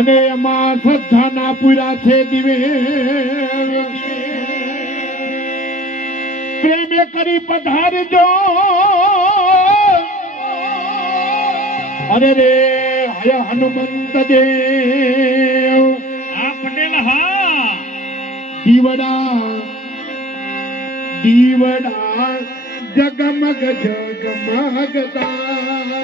અને એમાં શ્રદ્ધાના પૂરા છે દિવે પ્રેમે કરી પધારજો અરે રે હય હનુમંત દેવ આ પટેલ હા દીવડા દીવડા જગમગ જગમગતા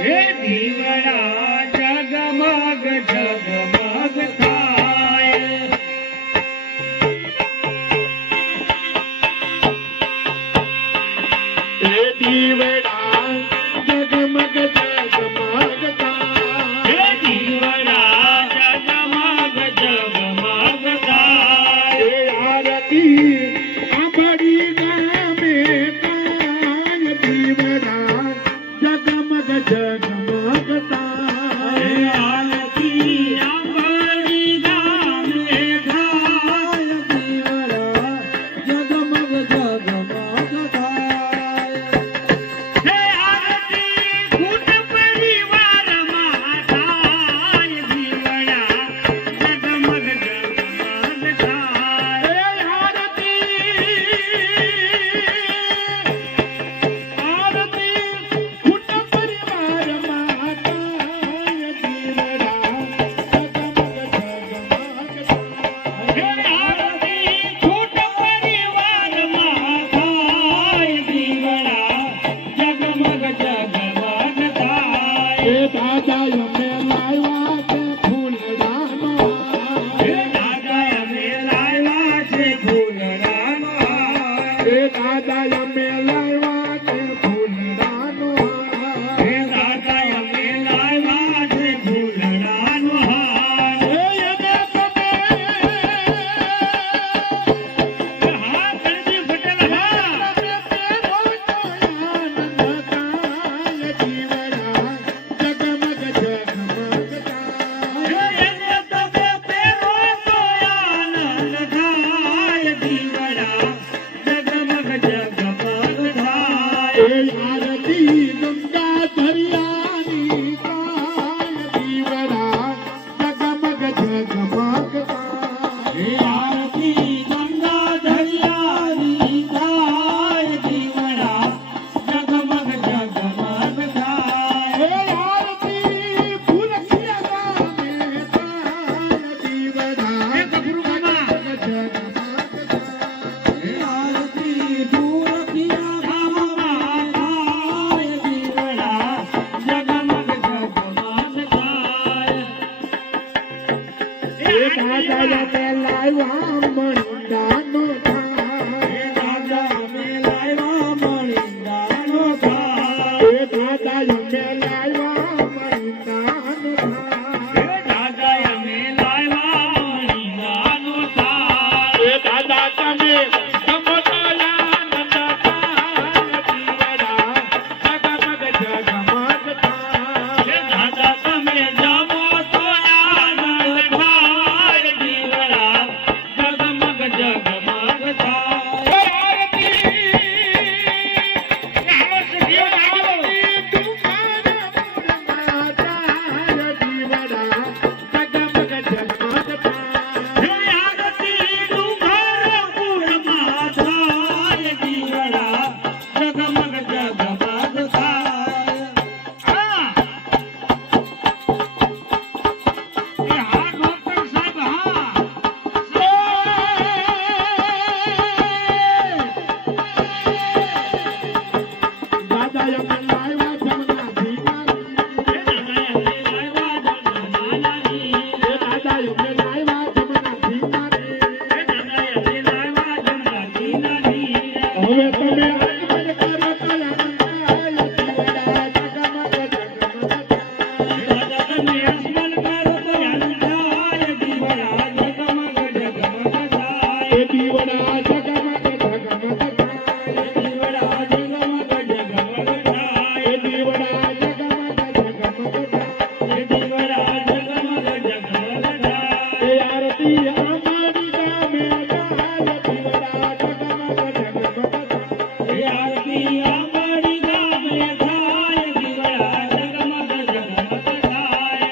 હે દીવડા જગમગ જગમગ થાય હે દીવડા જગમગ જગમગતા હે દીવડા જગમગ જગમગ થાય હે આરતી આંબડી ગામે કાય દીવડા જગમગ જગમગતા હે આરતી આંબડી ગામે થાય દીવડા જગમગ જગમગતા હે આરતી કુટ પરિવારમાં થાય દીવડા જગમગ જગમગ થાય હે આરતી કુટ પરિવારમાં થાય દીવડા જગમગ જગમગ થાય હે દાદા અમે લાવ્યા છે ફૂલડાનો હાર હે દાદા અમે લાવ્યા છે ફૂલડાનો હાર હે એને તમે પેરો તો આનંદ થાય જીવડા જગમગ જગમગ થાય હે આરતી ગંગા દરિયાની કાય દીવડા જગમગ જગમગ હે આરતી ગંગા દરિયાની કાય દીવડા જગમગ જગમગ હે આરતી ફૂલખિયા ગામે કાય દીવડા હે ગભરુ મામા હે આરતી ફૂલખિયા ગામમાં કાય દીવડા જગમગ જગમગ થાય હે દાદા અમે લાવ્યા મણિદાનો થાળ હે દાદા અમે લાવ્યા મણિદાનો થાળ હે દાદા અમે લાવ્યા મણિદાનો થાળ હે દાદા અમે લાવ્યા મણિદાનો થાળ હે દાદા તમે સમતાયા નંદતા જીવડા જગમગ જગમગ થાળ હે દાદા તમે જમો તો આનંદ થાય દીવડા જગમગ જગમગ થાય હે આરતી હાલો સખીઓ હાલો હે આરતી ડુંગરપુરમાં થાય દીવડા જગમગ જગમગ થાય હા એ હા ડોક્ટર સાહેબ હા હવે તમે આગમન કરો કયા દીવડા જગમગ જગમગ દીવડા જગમગ જગમગ દીવડા જગમગ જગમગ હે આરતી અમારી ગામે ગાય દીવડા જગમગ જગમગ હે આરતી અમારી ગામે થાય દીવડા જગમગ જગમગ થાય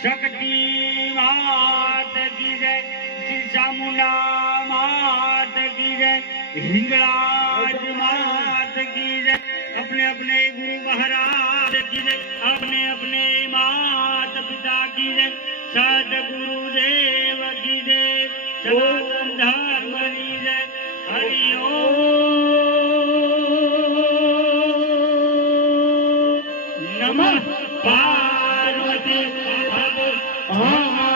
शक्ति मात की जय, श्री चामुंडा मात की जय, हिंगलाज मात की जय, अपने अपने गुरु महाराज की जय, अपने अपने माता पिता की जय, सदगुरुदेव की जय, सनातन धर्म की जय। हरि ओम नमः पार्वती। હા